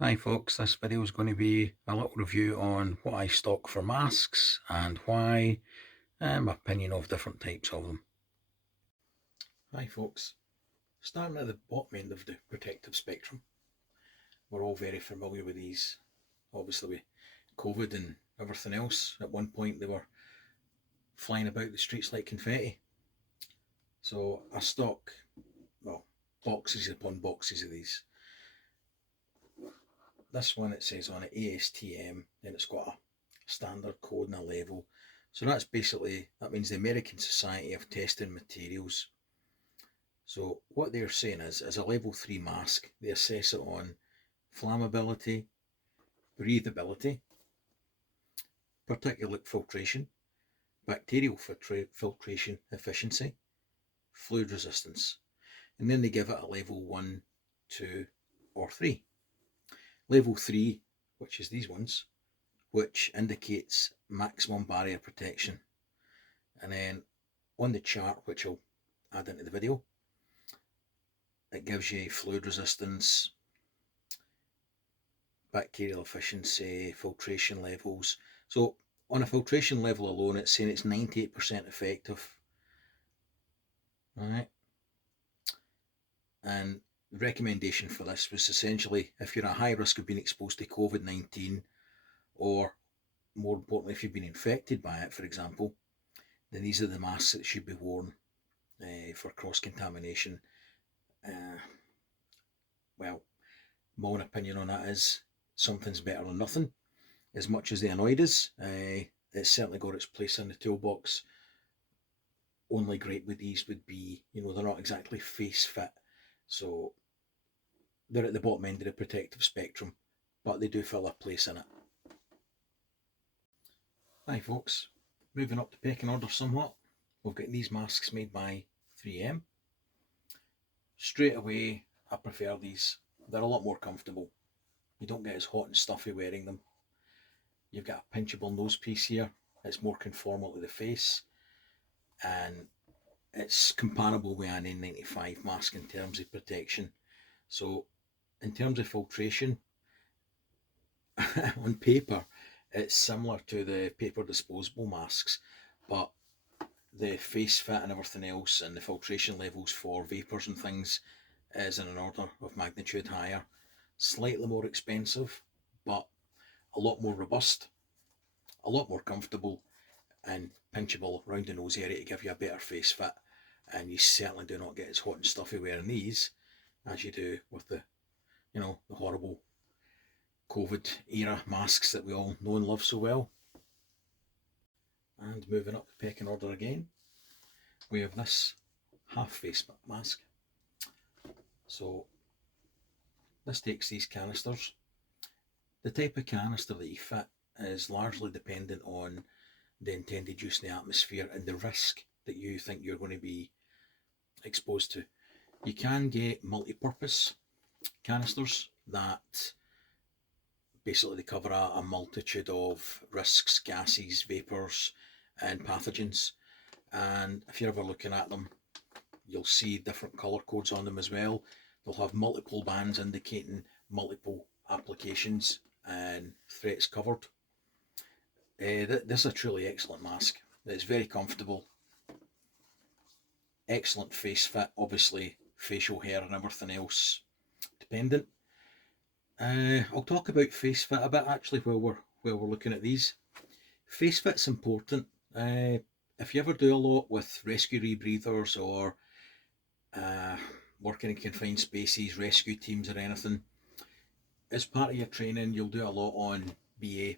Hi folks, this video is going to be a little review on what I stock for masks and why, and my opinion of different types of them. Hi folks, starting at the bottom end of the protective spectrum, we're all very familiar with these. Obviously with COVID and everything else, at one point they were flying about the streets like confetti. So I stock, well, boxes upon boxes of these. This one, it says on it ASTM, and it's got a standard code and a level. So that means the American Society of Testing Materials. So what they're saying is, as a level 3 mask, they assess it on flammability, breathability, particulate filtration, bacterial filtration efficiency, fluid resistance, and then they give it a level 1, 2, or 3. Level 3, which is these ones, which indicates maximum barrier protection. And then on the chart, which I'll add into the video, it gives you fluid resistance, bacterial efficiency, filtration levels. So on a filtration level alone, it's saying it's 98% effective. All right. And the recommendation for this was essentially if you're at high risk of being exposed to COVID-19, or more importantly, if you've been infected by it, for example, then these are the masks that should be worn for cross-contamination. Well, my own opinion on that is something's better than nothing. As much as they annoyed us, it's certainly got its place in the toolbox. Only great with these would be, they're not exactly face fit, so they're at the bottom end of the protective spectrum, but they do fill a place in it. Hi folks, moving up the pecking order somewhat, we've got these masks made by 3M. Straight away, I prefer these. They're a lot more comfortable. You don't get as hot and stuffy wearing them. You've got a pinchable nose piece here. It's more conformal to the face, and it's comparable with an N95 mask in terms of protection. So in terms of filtration, on paper, it's similar to the paper disposable masks, but the face fit and everything else and the filtration levels for vapours and things is in an order of magnitude higher. Slightly more expensive, but a lot more robust, a lot more comfortable, and pinchable around the nose area to give you a better face fit. And you certainly do not get as hot and stuffy wearing these as you do with the horrible COVID era masks that we all know and love so well. And moving up the pecking order again, we have this half face mask. So this takes these canisters. The type of canister that you fit is largely dependent on the intended use in the atmosphere and the risk that you think you're going to be exposed to. You can get multi-purpose canisters that basically they cover a multitude of risks, gases, vapours and pathogens. And if you're ever looking at them, you'll see different colour codes on them as well. They'll have multiple bands indicating multiple applications and threats covered. This is a truly excellent mask. It's very comfortable, excellent face fit, obviously facial hair and everything else dependent. I'll talk about face fit a bit actually while we're looking at these. Face fit's important. If you ever do a lot with rescue rebreathers or working in confined spaces, rescue teams or anything, as part of your training you'll do a lot on BA,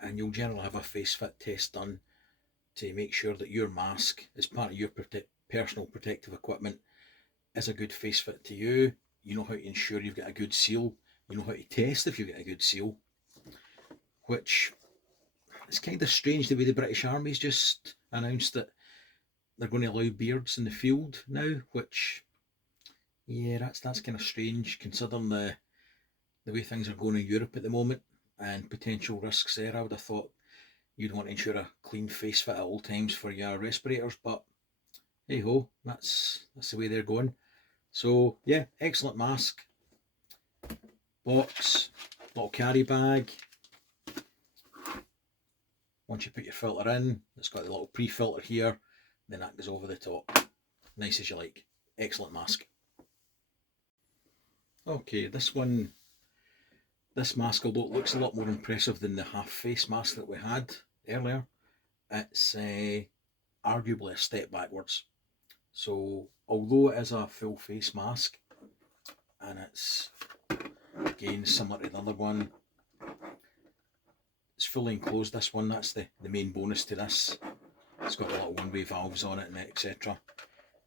and you'll generally have a face fit test done to make sure that your mask, as part of your personal protective equipment, is a good face fit to you. You know how to ensure you've got a good seal. You know how to test if you've got a good seal, which is kind of strange the way the British Army's just announced that they're going to allow beards in the field now, which, yeah, that's kind of strange considering the way things are going in Europe at the moment and potential risks there. I would have thought you'd want to ensure a clean face fit at all times for your respirators, but hey ho, that's the way they're going. So yeah, excellent mask. box, little carry bag. Once you put your filter in, it's got the little pre-filter here, then that goes over the top. Nice as you like. Excellent mask. Okay, this mask, although it looks a lot more impressive than the half face mask that we had earlier, it's arguably a step backwards. So although it is a full face mask, and it's again similar to the other one, it's fully enclosed, this one. That's the main bonus to this. It's got a little one-way valves on it and etc.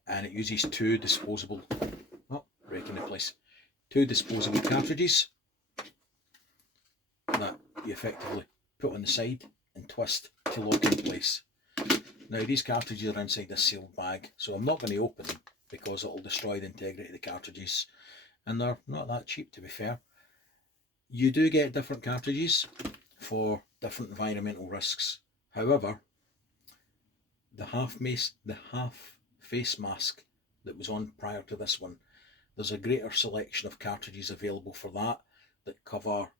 And it uses two disposable cartridges that you effectively put on the side and twist to lock in place. Now these cartridges are inside this sealed bag, so I'm not going to open them because it will destroy the integrity of the cartridges, and they're not that cheap, to be fair. You do get different cartridges for different environmental risks. However, the half face mask that was on prior to this one, there's a greater selection of cartridges available for that cover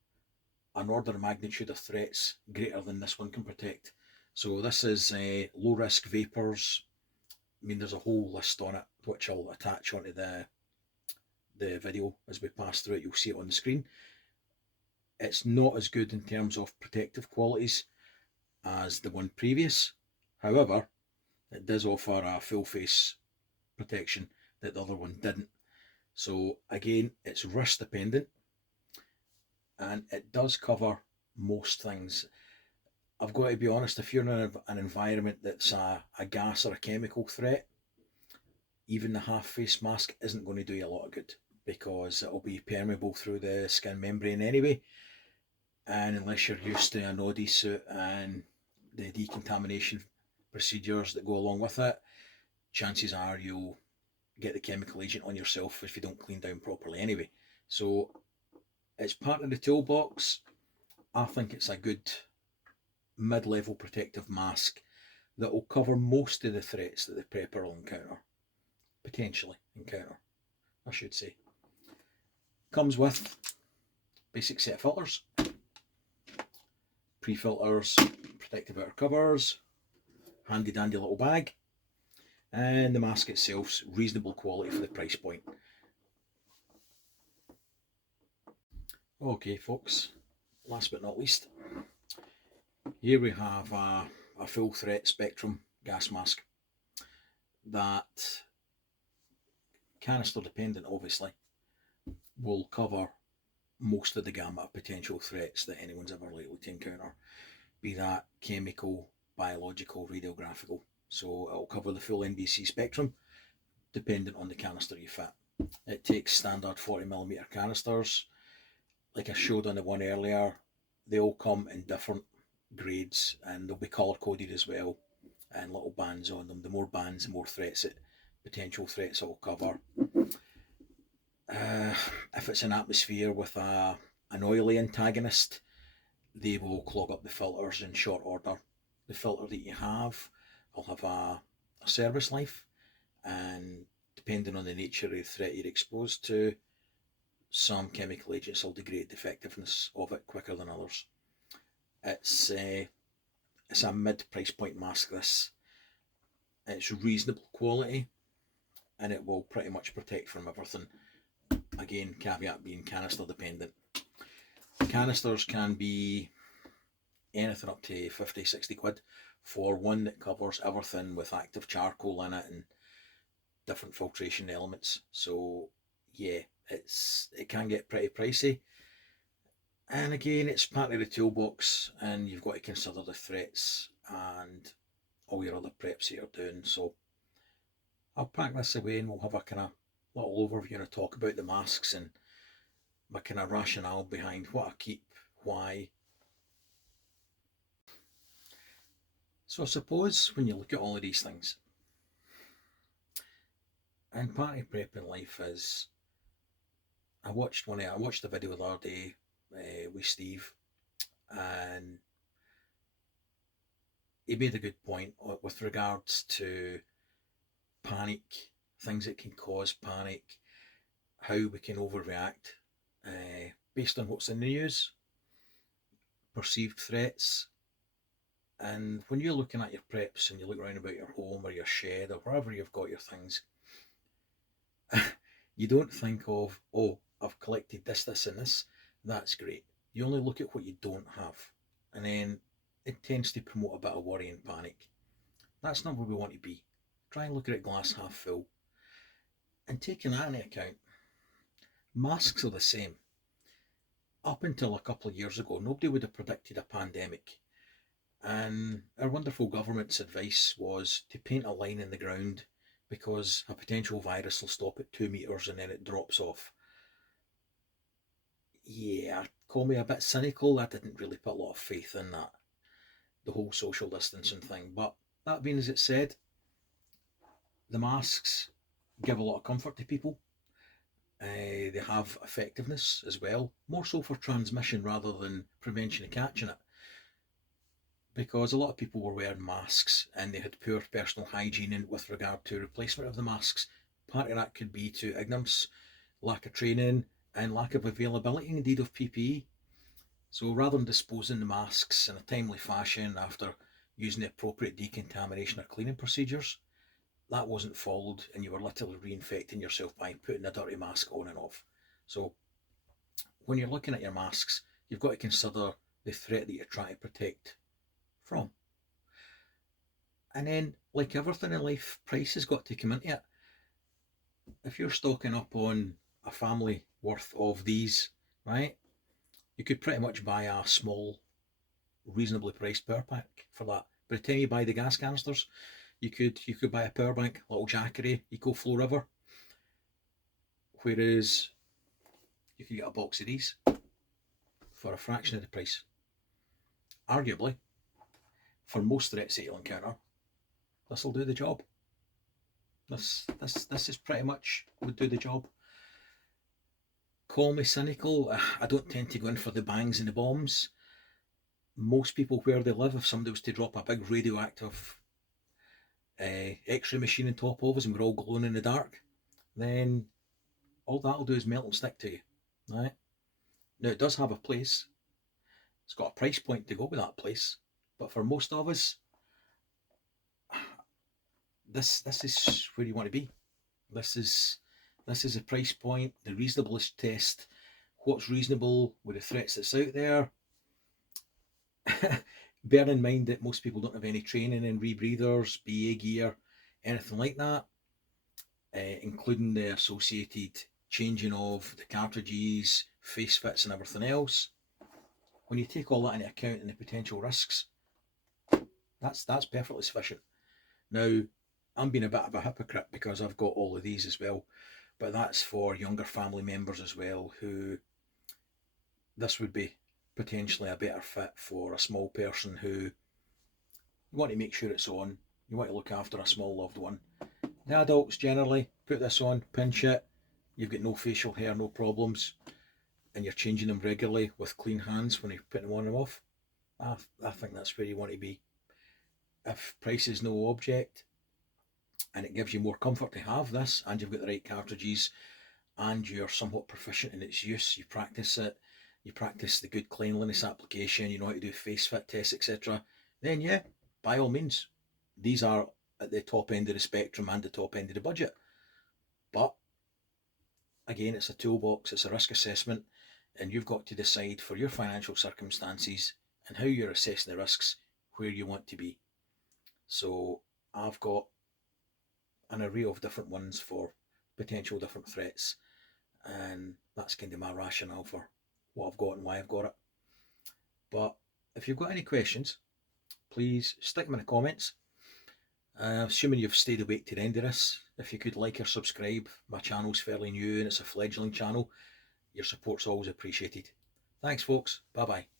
an order of magnitude of threats greater than this one can protect. So this is low risk vapors. I mean, there's a whole list on it which I'll attach onto the video as we pass through it. You'll see it on the screen. It's not as good in terms of protective qualities as the one previous. However, it does offer a full face protection that the other one didn't. So again, it's risk dependent, and it does cover most things. I've got to be honest, if you're in an environment that's a gas or a chemical threat, even the half face mask isn't going to do you a lot of good, because it'll be permeable through the skin membrane anyway, and unless you're used to an OD suit and the decontamination procedures that go along with it, chances are you'll get the chemical agent on yourself if you don't clean down properly anyway. So it's part of the toolbox. I think it's a good mid-level protective mask that will cover most of the threats that the prepper will potentially encounter, I should say. Comes with basic set of filters, pre-filters, protective outer covers, handy dandy little bag, and the mask itself's reasonable quality for the price point. Okay folks, last but not least, here we have a full threat spectrum gas mask that, canister dependent obviously, will cover most of the gamut of potential threats that anyone's ever likely to encounter, be that chemical, biological, radiographical. So it'll cover the full NBC spectrum dependent on the canister you fit. It takes standard 40mm canisters. Like I showed on the one earlier, they all come in different grades and they'll be colour coded as well, and little bands on them. The more bands, the more potential threats it will cover. If it's an atmosphere with an oily antagonist, they will clog up the filters in short order. The filter that you have will have a service life, and depending on the nature of the threat you're exposed to, some chemical agents will degrade the effectiveness of it quicker than others. It's a mid price point mask this. It's reasonable quality and it will pretty much protect from everything. Again, caveat being canister dependent. Canisters can be anything up to 50-60 quid for one that covers everything with active charcoal in it and different filtration elements. So yeah, it can get pretty pricey, and again, it's part of the toolbox and you've got to consider the threats and all your other preps that you're doing. So I'll pack this away and we'll have a kind of little overview and a talk about the masks and my kind of rationale behind what I keep, why. So I suppose when you look at all of these things, and part of prepping life is, I watched the video the other day with Steve, and he made a good point with regards to panic, things that can cause panic, how we can overreact based on what's in the news, perceived threats. And when you're looking at your preps and you look around about your home or your shed or wherever you've got your things, you don't think of, oh, I've collected this, this, and this. That's great. You only look at what you don't have. And then it tends to promote a bit of worry and panic. That's not where we want to be. Try and look at it glass half full. And taking that into account, masks are the same. Up until a couple of years ago, nobody would have predicted a pandemic. And our wonderful government's advice was to paint a line in the ground because a potential virus will stop at 2 metres and then it drops off. Yeah, call me a bit cynical. I didn't really put a lot of faith in that, the whole social distancing thing. But that being as it said, the masks give a lot of comfort to people. They have effectiveness as well, more so for transmission rather than prevention of catching it. Because a lot of people were wearing masks and they had poor personal hygiene with regard to replacement of the masks. Part of that could be to ignorance, lack of training, and lack of availability indeed of PPE. So rather than disposing the masks in a timely fashion after using the appropriate decontamination or cleaning procedures, that wasn't followed and you were literally reinfecting yourself by putting a dirty mask on and off. So when you're looking at your masks, you've got to consider the threat that you're trying to protect from. And then, like everything in life, price has got to come into it. If you're stocking up on a family worth of these, right, you could pretty much buy a small, reasonably priced power pack for that. By the time you buy the gas canisters, you could buy a power bank, little Jackery, EcoFlow River. Whereas you could get a box of these for a fraction of the price. Arguably, for most threats that you'll encounter, this will do the job. This is pretty much would do the job. Call me cynical, I don't tend to go in for the bangs and the bombs. Most people where they live, if somebody was to drop a big radioactive x-ray machine on top of us and we're all glowing in the dark, then all that'll do is melt and stick to you, right? Now it does have a place. It's got a price point to go with that place, but for most of us, this is where you want to be. This is a price point, the reasonableness test. What's reasonable with the threats that's out there? Bear in mind that most people don't have any training in rebreathers, BA gear, anything like that, including the associated changing of the cartridges, face fits and everything else. When you take all that into account and the potential risks, that's perfectly sufficient. Now, I'm being a bit of a hypocrite because I've got all of these as well, but that's for younger family members as well, who this would be potentially a better fit for a small person who you want to make sure it's on, you want to look after a small loved one. The adults generally put this on, pinch it, you've got no facial hair, no problems, and you're changing them regularly with clean hands when you're putting them on and off. I think that's where you want to be. If price is no object and it gives you more comfort to have this and you've got the right cartridges and you're somewhat proficient in its use, you practice it, you practice the good cleanliness application, you know how to do face fit tests, etc., then yeah, by all means, these are at the top end of the spectrum and the top end of the budget. But again, it's a toolbox, it's a risk assessment, and you've got to decide for your financial circumstances and how you're assessing the risks where you want to be. So I've got an array of different ones for potential different threats, and that's kind of my rationale for what I've got and why I've got it. But if you've got any questions, please stick them in the comments. Assuming you've stayed awake to the end of this, if you could like or subscribe, my channel's fairly new and it's a fledgling channel. Your support's always appreciated. Thanks folks, bye bye.